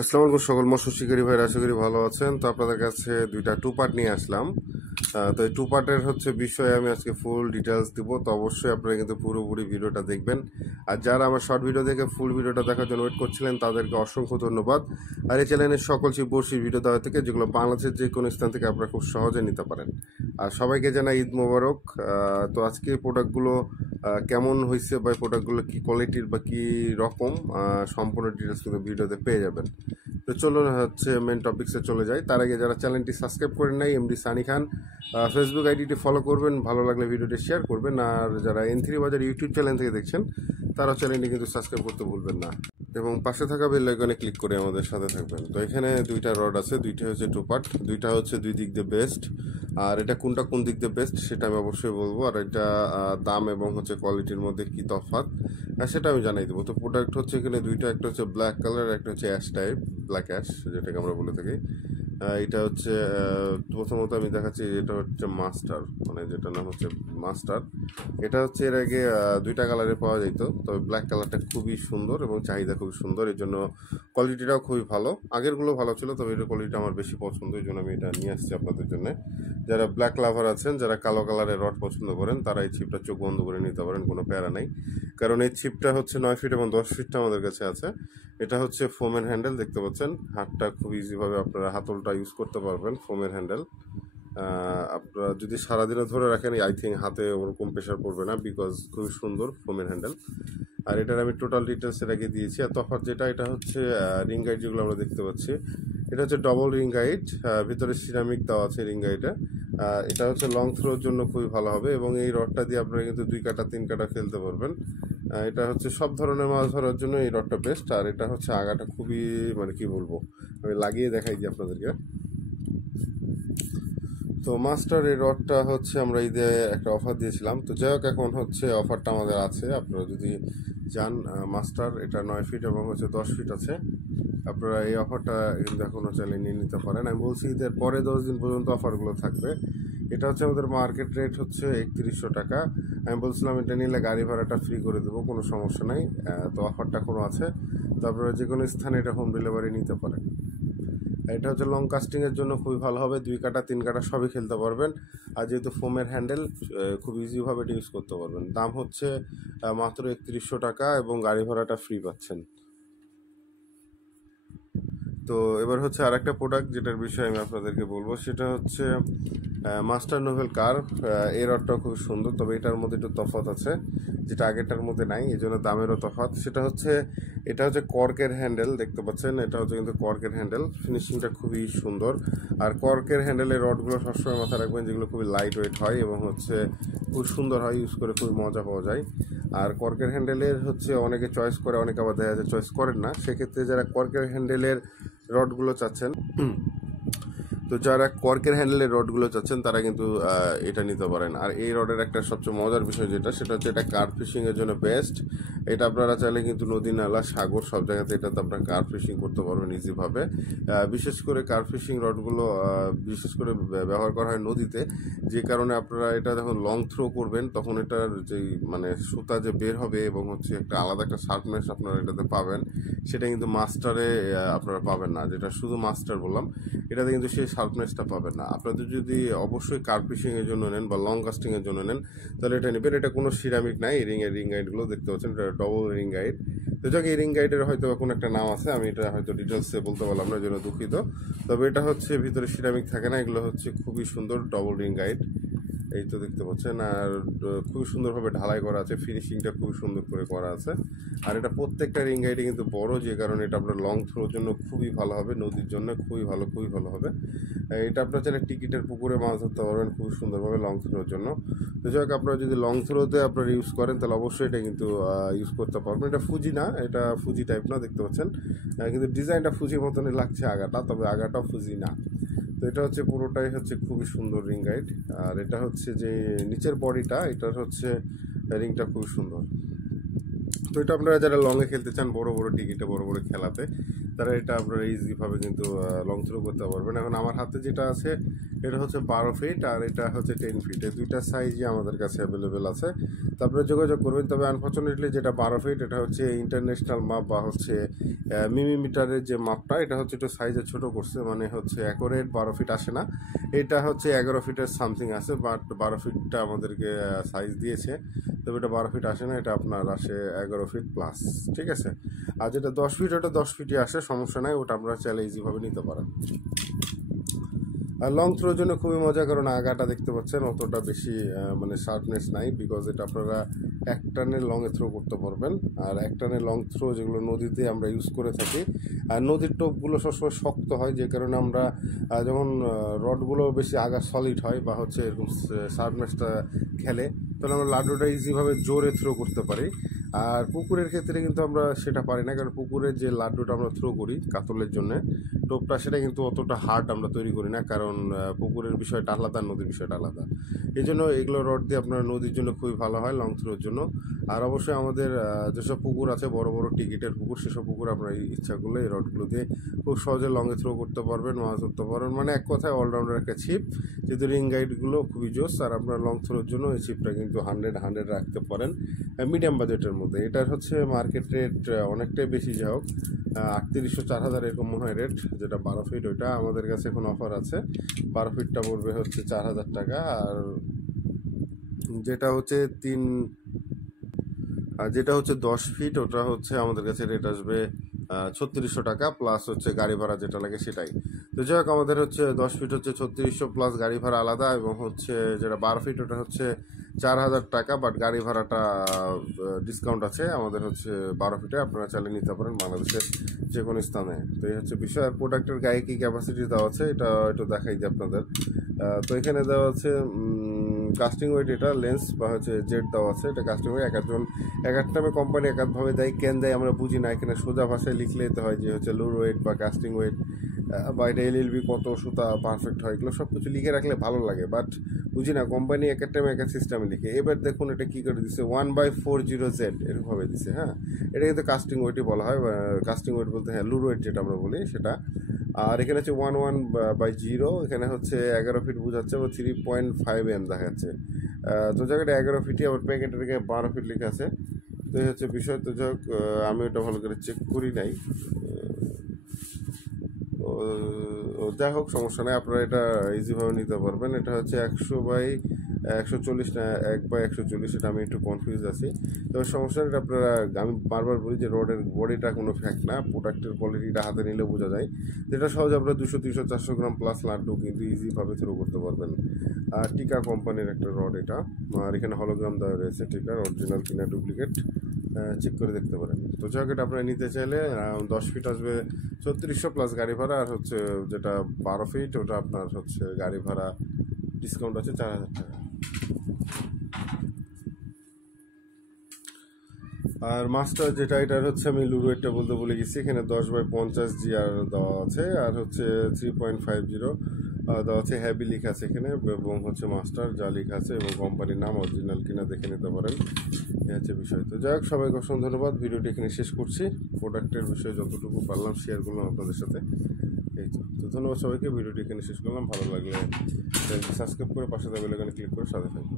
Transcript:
আসসালামু আলাইকুম সকল মৎস্য শিকারী ভাইরা, আশা করি ভালো আছেন। তো আপনাদের কাছে দুইটা টু পার্ট নিয়ে আসলাম। তো এই টু পার্টের বিষয়ে আমি আজকে ফুল ডিটেলস দিব। তো অবশ্যই আপনারা কিন্তু পুরোপুরি ভিডিওটা দেখবেন। আর যারা আমার শর্ট ভিডিও দেখে ফুল ভিডিওটা দেখার জন্য ওয়েট করছিলেন তাদেরকে অসংখ্য ধন্যবাদ। আর এই চ্যানেলের সকল বড়শির ভিডিও দেওয়া থেকে যেগুলো বাংলাদেশের যে কোনো স্থান থেকে আপনারা খুব সহজে নিতে পারেন। আর সবাইকে জানাই ঈদ মোবারক। তো আজকে প্রোডাক্টগুলো কেমন হয়েছে বা প্রোডাক্টগুলো কী কোয়ালিটির বা কী রকম সম্পূর্ণ ডিটেলস কিন্তু ভিডিওতে পেয়ে যাবেন। তো চলুন মেন টপিক্সে চলে যাই। তার আগে যারা চ্যানেলটি সাবস্ক্রাইব করেন নাই, এমডি সানি খান ফেসবুক আইডিটি ফলো করবেন, ভালো লাগলে ভিডিওটি শেয়ার করবেন। আর যারা এন3 বাজার ইউটিউব চ্যানেল থেকে দেখছেন তারা চ্যানেলটি কিন্তু সাবস্ক্রাইব করতে ভুলবেন না এবং পাশে থাকা বেল আইকনে ক্লিক করে আমাদের সাথে থাকবেন। তো এখানে দুইটা রড আছে, দুইটা হচ্ছে টু পার্ট, দুইটা হচ্ছে দুই দিক দিয়ে বেস্ট। আর এটা কোনটা কোন দিক দিয়ে বেস্ট সেটা আমি অবশ্যই বলবো। আর এটা দাম এবং কোয়ালিটির মধ্যে কি তফাৎ সেটা আমি জানাই দেবো। তো প্রোডাক্ট হচ্ছে এখানে দুইটা, একটা হচ্ছে ব্ল্যাক কালার, একটা হচ্ছে অ্যাশ টাইপ, ব্ল্যাক অ্যাশ যেটাকে আমরা বলে থাকি। এটা হচ্ছে প্রথমত আমি দেখাচ্ছি, এটা হচ্ছে মাস্টার, মানে যেটা নাম হচ্ছে মাস্টার। এটা হচ্ছে এর আগে দুইটা কালারে পাওয়া যেত, তবে ব্ল্যাক কালারটা খুবই সুন্দর এবং চাহিদা খুবই সুন্দর, এর জন্য কোয়ালিটিটাও খুবই ভালো। আগেরগুলো ভালো ছিল, তবে এটার কোয়ালিটিটা আমার বেশি পছন্দ, এই জন্য আমি এটা নিয়ে আসছি আপনাদের জন্য। যারা ব্ল্যাক লাভার আছেন, যারা কালো কালারের রড পছন্দ করেন, তারা এই ছিপটা চোখ বন্ধ করে নিতে পারেন, কোনো প্যারা নেই। কারণ এই ছিপটা হচ্ছে 9 ফিট এবং 10 ফিটটা আমাদের কাছে আছে। এটা হচ্ছে ফোমের হ্যান্ডেল, দেখতে পাচ্ছেন। হাতটা খুব ইজিভাবে আপনারা হাতলটা ইউজ করতে পারবেন, ফোমের হ্যান্ডেল। আপনারা যদি সারাদিনও ধরে রাখেন, আই থিঙ্ক হাতে ওরকম প্রেশার পড়বে না, বিকজ খুবই সুন্দর ফোমের হ্যান্ডেল। আর এটার আমি টোটাল ডিটেলস এর আগে দিয়েছি। আর তফাৎ যেটা, এটা হচ্ছে রিং গাইড যেগুলো আমরা দেখতে পাচ্ছি, এটা হচ্ছে ডবল রিং গাইড, ভিতরে সিরামিক দেওয়া আছে রিং গাইডে। এটা হচ্ছে লং থ্রোর জন্য খুবই ভালো হবে এবং এই রডটা দিয়ে আপনারা কিন্তু 2 কাটা 3 কাটা ফেলতে পারবেন। এটা হচ্ছে সব ধরনের মাছ ধরার জন্য এই রডটা বেস্ট। আর এটা হচ্ছে আগাটা খুবই, মানে কি বলবো, আমি লাগিয়ে দেখাই দিই আপনাদেরকে। তো মাস্টার এই রডটা হচ্ছে আমরা ঈদে একটা অফার দিয়েছিলাম। তো যাই হোক, এখন হচ্ছে অফারটা আমাদের আছে। আপনারা যদি যান, মাস্টার এটা 9 ফিট এবং 10 ফিট আছে। আপনারা এই অফারটা কিন্তু এখনও চাইলে নিয়ে নিতে পারেন। আমি বলছি ঈদের পরে 10 দিন পর্যন্ত অফারগুলো থাকবে। এটা হচ্ছে আমাদের মার্কেট রেট হচ্ছে 3100 টাকা। আমি বলছিলাম এটা নিলে গাড়ি ভাড়াটা ফ্রি করে দেবো, কোনো সমস্যা নাই। তো অফারটা এখনও আছে। তো আপনারা যে কোনো স্থানে এটা হোম ডেলিভারি নিতে পারেন। এটা হচ্ছে লং কাস্টিংয়ের জন্য খুবই ভালো হবে, 2 কাটা 3 কাটা সবই খেলতে পারবেন। আর যেহেতু ফোমের হ্যান্ডেল, খুব ইজিভাবে এটা ইউজ করতে পারবেন। দাম হচ্ছে মাত্র 3100 টাকা এবং গাড়ি ভাড়াটা ফ্রি পাচ্ছেন। তো এবার হচ্ছে আর একটা প্রোডাক্ট যেটার বিষয়ে আমি আপনাদেরকে বলবো, সেটা হচ্ছে মাস্টার নোভেল কার্ভ। এই রডটাও খুব সুন্দর, তবে এটার মধ্যে একটু তফাৎ আছে, যেটা আগেরটার মধ্যে নাই, এই জন্য দামেরও তফাৎ। সেটা হচ্ছে, এটা হচ্ছে কর্কের হ্যান্ডেল, দেখতে পাচ্ছেন। এটা হচ্ছে কিন্তু কর্কের হ্যান্ডেল, ফিনিশিংটা খুবই সুন্দর। আর কর্কের হ্যান্ডেলের রডগুলো সবসময় মাথায় রাখবেন, যেগুলো খুবই লাইট ওয়েট হয় এবং খুব সুন্দর হয়, ইউজ করে খুবই মজা পাওয়া যায়। আর কর্কের হ্যান্ডেলের অনেকে চয়েস করে, অনেকে আবার দেখা যায় চয়েস করেন না। সেক্ষেত্রে যারা কর্কের হ্যান্ডেলের রডগুলো চাচ্ছেন, তো যারা কর্কের হ্যান্ডেলের রডগুলো চাচ্ছেন তারা কিন্তু এটা নিতে পারেন। আর এই রডের একটা সবচেয়ে মজার বিষয় যেটা, সেটা হচ্ছে এটা কার্প ফিশিং এর জন্য বেস্ট। এটা আপনারা চাইলে কিন্তু নদী, নালা, সাগর সব জায়গাতে এটাতে আপনারা কার্প ফিশিং করতে পারবেন ইজিভাবে। বিশেষ করে কার্প ফিশিং রডগুলো বিশেষ করে ব্যবহার করা হয় নদীতে, যে কারণে আপনারা এটা যখন লং থ্রো করবেন তখন এটার যেই মানে সুতা যে বের হবে এবং একটা আলাদা একটা শার্পনেস আপনারা এটাতে পাবেন, সেটা কিন্তু মাস্টারে আপনারা পাবেন না। যেটা শুধু মাস্টার বললাম, এটাতে কিন্তু সেই শার্পনেসটা পাবেন না। আপনাদের যদি অবশ্যই কার্প ফিশিং এর জন্য নেন বা লং কাস্টিং এর জন্য নেন, তাহলে এটা নেবেন। এটা কোনো সিরামিক নাই, রিং গাইডগুলো দেখতে পাচ্ছেন, এটা ডবল রিং গাইড। তো যাক, এই রিং গাইডের হয়তো কোনো একটা নাম আছে, আমি এটা হয়তো ডিটেলসে বলতে পারলাম না, এর জন্য দুঃখিত। তবে এটা হচ্ছে ভিতরে সিরামিক থাকে না, এগুলো হচ্ছে খুবই সুন্দর ডবল রিং গাইড। এই তো দেখতে পাচ্ছেন। আর খুবই সুন্দরভাবে ঢালাই করা আছে, ফিনিশিংটা খুবই সুন্দর করে করা আছে। আর এটা প্রত্যেকটা রিং গাইডে কিন্তু বড়, যে কারণে এটা আপনার লং থ্রোর জন্য খুবই ভালো হবে, নদীর জন্য খুবই ভালো হবে। এটা আপনার চাইলে টিকিটের পুকুরে মাছ ধরতে পারবেন খুবই সুন্দরভাবে লং থ্রোর জন্য। তো যাই হোক, আপনারা যদি লং থ্রোতে আপনারা ইউজ করেন তাহলে অবশ্যই এটা কিন্তু ইউজ করতে পারবেন। এটা ফুজি না, এটা ফুজি টাইপ না, দেখতে পাচ্ছেন। কিন্তু ডিজাইনটা ফুজির মতনই লাগছে আগাটা, তবে আগাটাও ফুজি না। তো এটা হচ্ছে পুরোটাই খুবই সুন্দর রিং গাইড। আর এটা হচ্ছে যে নিচের বডিটা, এটার রিংটা খুব সুন্দর। তো এটা আপনারা যারা লংয়ে খেলতে চান, বড় বড় টিকিটে বড় বড় খেলাতে, তারা এটা আপনারা ইজিভাবে কিন্তু লং থ্রো করতে পারবেন। এখন আমার হাতে যেটা আছে, এটা হচ্ছে 12 ফিট আর এটা হচ্ছে 10 ফিট, এই দুইটা সাইজই আমাদের কাছে অ্যাভেলেবেল আছে। তো আপনারা যোগাযোগ করবেন। তবে আনফর্চুনেটলি যেটা 12 ফিট এটা হচ্ছে ইন্টারন্যাশনাল মাপ বা হচ্ছে মিলিমিটারের যে মাপটা, এটা হচ্ছে একটু সাইজে ছোট করছে, মানে হচ্ছে অ্যাকোরেট 12 ফিট আসে না, এটা হচ্ছে 11 ফিটের সামথিং আছে, বাট 12 ফিটটা আমাদেরকে সাইজ দিয়েছে, তবে এটা 12 ফিট আসে না, এটা আপনার আসে 11 ফিট প্লাস, ঠিক আছে। আর যেটা 10 ফিট ওটা 10 ফিটই আসে, সমস্যা নাই, ওটা আপনারা চাইলে ইজিভাবে নিতে পারেন। আর লং থ্রোর জন্য খুবই মজা, কারণ আগাটা দেখতে পাচ্ছেন অতটা বেশি মানে শার্পনেস নাই, বিকজ এটা আপনারা এক টানে লংয়ে থ্রো করতে পারবেন। আর এক টানে লং থ্রো যেগুলো নদীতে আমরা ইউজ করে থাকি, আর নদীর টোপগুলো সবসময় শক্ত হয়, যে কারণে আমরা যখন রডগুলো বেশি আগা সলিড হয় বা হচ্ছে এরকম শার্পনেসটা খেলে, তাহলে আমরা লাড্ডুটা ইজিভাবে জোরে থ্রো করতে পারি। আর পুকুরের ক্ষেত্রে কিন্তু আমরা সেটা পারি না, কারণ পুকুরের যে লাড্ডুটা আমরা থ্রো করি কাতলের জন্য টোপটা, সেটা কিন্তু অতটা হার্ড আমরা তৈরি করি না, কারণ পুকুরের বিষয়টা আলাদা, নদীর বিষয়টা আলাদা। এই জন্য এগুলো রড দিয়ে আপনার নদীর জন্য খুবই ভালো হয় লং থ্রোর জন্য। আর অবশ্যই আমাদের যেসব পুকুর আছে বড় বড় টিকিটের পুকুর, সেসব পুকুর আপনার ইচ্ছা করলে এই রডগুলো দিয়ে খুব সহজে লংয়ে থ্রো করতে পারবেন, মাছ ধরতে পারবেন, মানে এক কথায় অলরাউন্ডার একটা ছিপ। যেহেতু রিং গাইডগুলো খুবই জোস, আর আপনার লং থ্রোর জন্য এই ছিপটা কিন্তু 100 রাখতে পারেন মিডিয়াম বাজেটের মধ্যে। এটার হচ্ছে মার্কেট রেট অনেকটাই বেশি, যা হোক 3800 4000 এরকম মনে হয় রেট। যেটা 12 ফিট ওইটা আমাদের কাছে এখন অফার আছে, 12 ফিটটা পড়বে হচ্ছে 4000 টাকা। আর যেটা হচ্ছে যেটা হচ্ছে 10 ফিট ওটা হচ্ছে আমাদের কাছে রেট আসবে 3600 টাকা, প্লাস হচ্ছে গাড়ি ভাড়া যেটা লাগে সেটাই। তো যাই হোক, আমাদের হচ্ছে 10 ফিট হচ্ছে 3600 প্লাস গাড়ি ভাড়া আলাদা, এবং হচ্ছে যেটা 12 ফিট ওটা হচ্ছে 4000 টাকা, বাট গাড়ি ভাড়াটা ডিসকাউন্ট আছে আমাদের হচ্ছে 12 ফিটে। আপনারা চাইলে নিতে পারেন বাংলাদেশের যে কোনো স্থানে। তো এই হচ্ছে বিষয়। আর প্রোডাক্টের গায়ে কী ক্যাপাসিটি দেওয়া আছে এটা একটু দেখাই দিই আপনাদের। তো এখানে দেওয়া আছে কাস্টিং ওয়েট, এটা লেন্স বা হচ্ছে জেট দেওয়া আছে, এটা কাস্টিং ওয়েট। এক এক নামে কোম্পানি এক একভাবে দেয়, কেন দেয় আমরা বুঝি না। এখানে সোজা ভাষায় লিখলে তো হয় যে হচ্ছে লুর ওয়েট বা কাস্টিং ওয়েট, বা এটা এলএলবি কত সুতা পারফেক্ট হয়, এগুলো সব কিছু লিখে রাখলে ভালো লাগে, বাট বুঝি না, কোম্পানি এক এক টাইমে এক এক সিস্টেমে লিখে। এবার দেখুন এটা কী করে দিচ্ছে, 1/40Z এরকমভাবে দিচ্ছে। হ্যাঁ, এটা কিন্তু কাস্টিং ওয়েটই বলা হয়, কাস্টিং ওয়েট বলতে হ্যাঁ লুর ওয়েট যেটা আমরা বলি সেটা। আর এখানে হচ্ছে 11/0, এখানে হচ্ছে 11 ফিট বোঝাচ্ছে, বা 3.5 mm দেখাচ্ছে। তো জায়গাটা 11 ফিটই, আবার প্যাকেটের দিকে 12 ফিট লেখা আছে। তো এই হচ্ছে বিষয়। তো যাই হোক, আমি ওটা ভালো করে চেক করি নাই। যাই হোক, সমস্যা নেই, আপনারা এটা ইজিভাবে নিতে পারবেন। এটা হচ্ছে 100/140 না 1/140, এটা আমি একটু কনফিউজ আছি। তবে সমস্যা নেই, আপনারা, আমি বারবার বলি যে রডের বডিটা কোনো ফ্যাক্ট না, প্রোডাক্টের কোয়ালিটিটা হাতে নিলে বোঝা যায়। যেটা সহজে আপনারা 200 300 400 গ্রাম প্লাস লাড্ডু কিন্তু ইজিভাবে থ্রো করতে পারবেন। আর টিকা কোম্পানির একটা রড এটা, আর এখানে হলোগ্রাম দেওয়া রয়েছে, টিকার অরিজিনাল কিনা ডুপ্লিকেট চেক করে দেখতে পারেন। তো জ্যাকেট আপনারা নিতে চাইলে 10 ফিট আসবে 3600 প্লাস গাড়ি ভাড়া, আর হচ্ছে যেটা 12 ফিট ওটা আপনার হচ্ছে গাড়ি ভাড়া ডিসকাউন্ট আছে 4000 টাকা। আর মাস্টার যেটা, এটার হচ্ছে আমি লুরোয়েটটা বলতে বলে গেছি, এখানে 10/50 GR দেওয়া আছে, আর হচ্ছে 3.50 দেওয়া আছে, হ্যাভি লেখা আছে এখানে, এবং হচ্ছে মাস্টার যা লেখা আছে, এবং কোম্পানির নাম অরিজিনাল কিনা দেখে নিতে পারেন। এই হচ্ছে বিষয়। তো যাই হোক, সবাইকে অসংখ্য ধন্যবাদ। ভিডিওটি এখানে শেষ করছি। প্রোডাক্টের বিষয়ে যতটুকু পারলাম শেয়ার করলাম আপনাদের সাথে। এই তো ধন্যবাদ সবাইকে। ভিডিওটি এখানে শেষ করলাম। ভালো লাগলে সাবস্ক্রাইব করে পাশে বেল আইকনে ক্লিক করে সাথে থাকবেন।